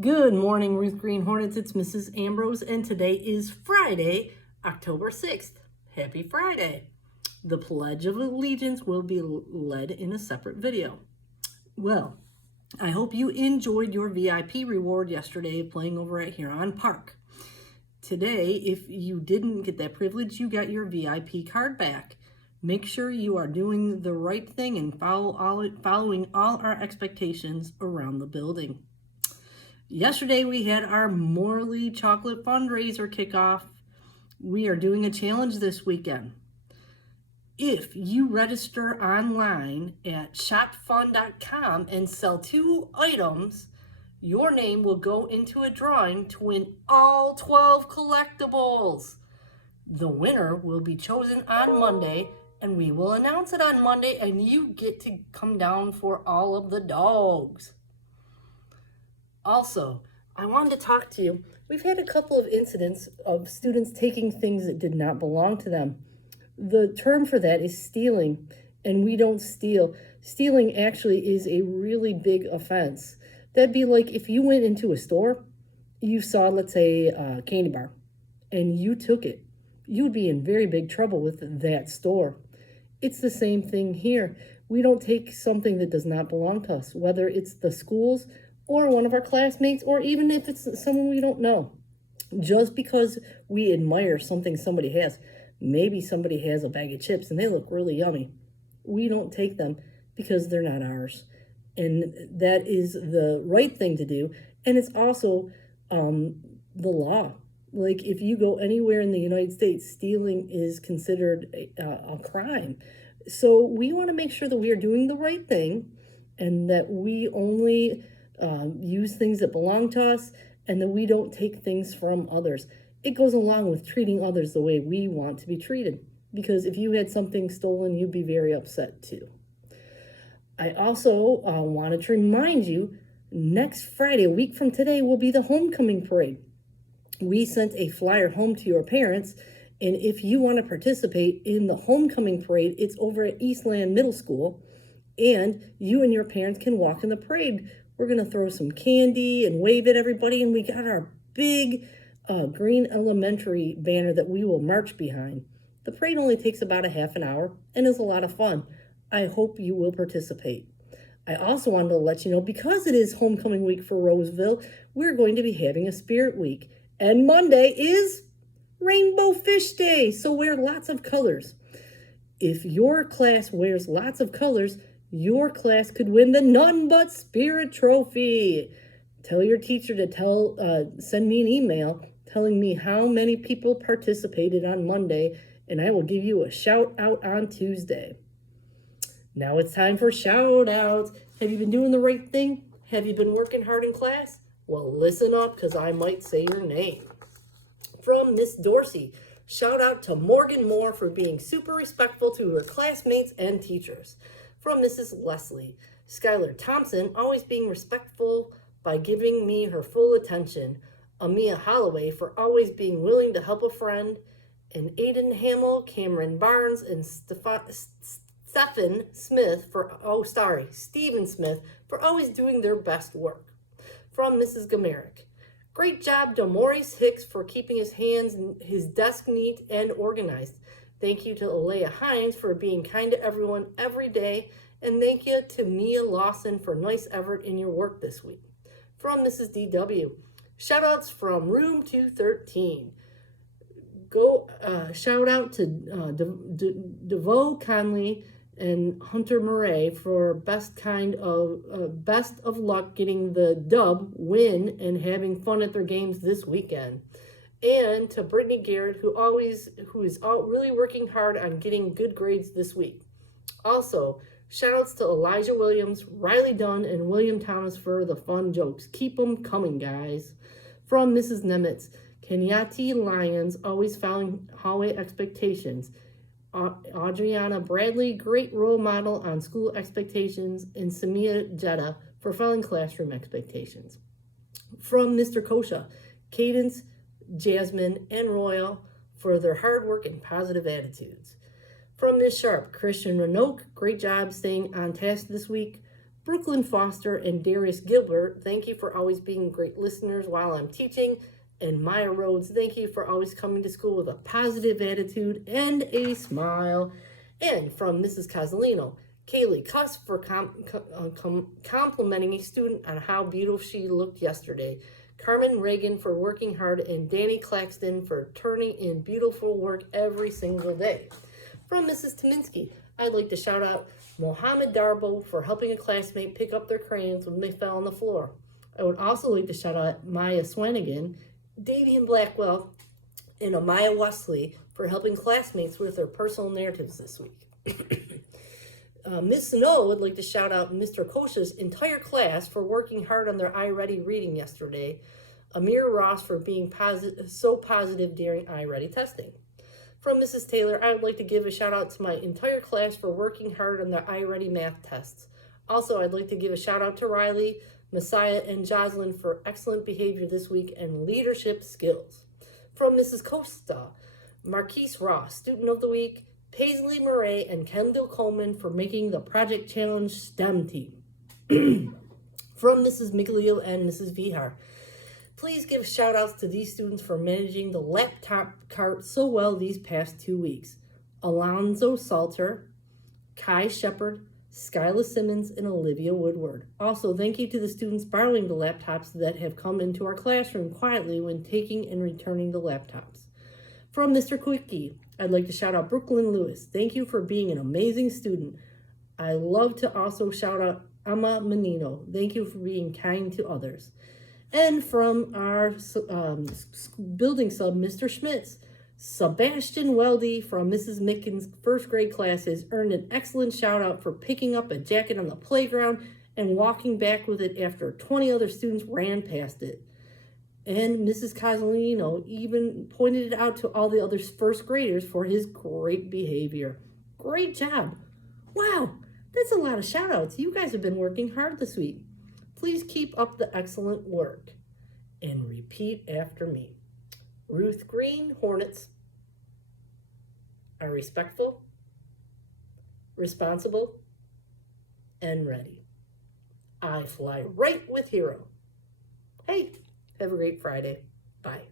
Good morning, Ruth Green Hornets. It's Mrs. Ambrose, and today is Friday, October 6th. Happy Friday. The Pledge of Allegiance will be led in a separate video. Well, I hope you enjoyed your VIP reward yesterday playing over at Huron Park. Today, if you didn't get that privilege, you got your VIP card back. Make sure you are doing the right thing and following all our expectations around the building. Yesterday, we had our Morley Chocolate Fundraiser kickoff. We are doing a challenge this weekend. If you register online at shopfun.com and sell 2 items, your name will go into a drawing to win all 12 collectibles. The winner will be chosen on Monday, and we will announce it on Monday, and you get to come down for all of the dogs. Also, I wanted to talk to you. We've had a couple of incidents of students taking things that did not belong to them. The term for that is stealing, and we don't steal. Stealing actually is a really big offense. That'd be like if you went into a store, you saw, let's say, a candy bar, and you took it. You'd be in very big trouble with that store. It's the same thing here. We don't take something that does not belong to us, whether it's the schools or one of our classmates, or even if it's someone we don't know. Just because we admire something somebody has, maybe somebody has a bag of chips and they look really yummy. We don't take them because they're not ours. And that is the right thing to do. And it's also the law. Like if you go anywhere in the United States, stealing is considered a crime. So we want to make sure that we are doing the right thing and that we only use things that belong to us, and that we don't take things from others. It goes along with treating others the way we want to be treated, because if you had something stolen, you'd be very upset too. I also wanted to remind you, next Friday, a week from today, will be the homecoming parade. We sent a flyer home to your parents, and if you want to participate in the homecoming parade, it's over at Eastland Middle School, and you and your parents can walk in the parade. We're going to throw some candy and wave at everybody, and we got our big green elementary banner that we will march behind. The parade only takes about a half an hour and is a lot of fun. I hope you will participate. I also wanted to let you know, because it is homecoming week for Roseville, we're going to be having a spirit week. And Monday is Rainbow Fish Day, so wear lots of colors. If your class wears lots of colors, your class could win the None But Spirit Trophy. Tell your teacher to send me an email telling me how many people participated on Monday, and I will give you a shout out on Tuesday. Now it's time for shout outs. Have you been doing the right thing? Have you been working hard in class? Well, listen up, because I might say your name. From Miss Dorsey, shout out to Morgan Moore for being super respectful to her classmates and teachers. From Mrs. Leslie, Skylar Thompson, always being respectful by giving me her full attention. Amia Holloway for always being willing to help a friend. And Aiden Hamill, Cameron Barnes, and Stephen Smith Stephen Smith for always doing their best work. From Mrs. Gamerick, great job to Maurice Hicks for keeping his desk neat and organized. Thank you to Alea Hines for being kind to everyone every day. And thank you to Mia Lawson for nice effort in your work this week. From Mrs. DW, shout-outs from Room 213. Shout out to DeVoe Conley and Hunter Murray for best of luck getting the dub, win, and having fun at their games this weekend. And to Brittany Garrett, who is really working hard on getting good grades this week. Also, shoutouts to Elijah Williams, Riley Dunn, and William Thomas for the fun jokes. Keep them coming, guys. From Mrs. Nemitz, Kenyati Lyons, always following hallway expectations. Adriana Bradley, great role model on school expectations. And Samia Jetta for following classroom expectations. From Mr. Kosha, Cadence, Jasmine, and Royal for their hard work and positive attitudes. From Ms. Sharp, Christian Renoke, great job staying on task this week. Brooklyn Foster and Darius Gilbert, thank you for always being great listeners while I'm teaching. And Maya Rhodes, thank you for always coming to school with a positive attitude and a smile. And from Mrs. Casalino, Kaylee Cuss for complimenting a student on how beautiful she looked yesterday. Carmen Reagan for working hard, and Danny Claxton for turning in beautiful work every single day. From Mrs. Tominski, I'd like to shout out Mohammed Darbo for helping a classmate pick up their crayons when they fell on the floor. I would also like to shout out Maya Swanigan, Davian Blackwell, and Amaya Wesley for helping classmates with their personal narratives this week. Miss Snow would like to shout out Mr. Kosha's entire class for working hard on their iReady reading yesterday. Amir Ross for being so positive during iReady testing. From Mrs. Taylor, I would like to give a shout out to my entire class for working hard on their iReady math tests. Also, I'd like to give a shout out to Riley, Messiah, and Jocelyn for excellent behavior this week and leadership skills. From Mrs. Costa, Marquise Ross, Student of the Week, Paisley Murray, and Kendall Coleman for making the Project Challenge STEM team. From Mrs. Miglio and Mrs. Vihar, please give shout outs to these students for managing the laptop cart so well these past 2 weeks. Alonzo Salter, Kai Shepard, Skyla Simmons, and Olivia Woodward. Also, thank you to the students borrowing the laptops that have come into our classroom quietly when taking and returning the laptops. From Mr. Quickie, I'd like to shout out Brooklyn Lewis. Thank you for being an amazing student. I love to also shout out Amma Menino. Thank you for being kind to others. And from our building sub, Mr. Schmitz, Sebastian Weldy from Mrs. Mickens' first grade class has earned an excellent shout out for picking up a jacket on the playground and walking back with it after 20 other students ran past it. And Mrs. Casalino even pointed it out to all the other first graders for his great behavior. Great job. Wow, that's a lot of shout outs. You guys have been working hard this week. Please keep up the excellent work and repeat after me. Ruth Green Hornets are respectful, responsible, and ready. I fly right with Hero. Hey, have a great Friday. Bye.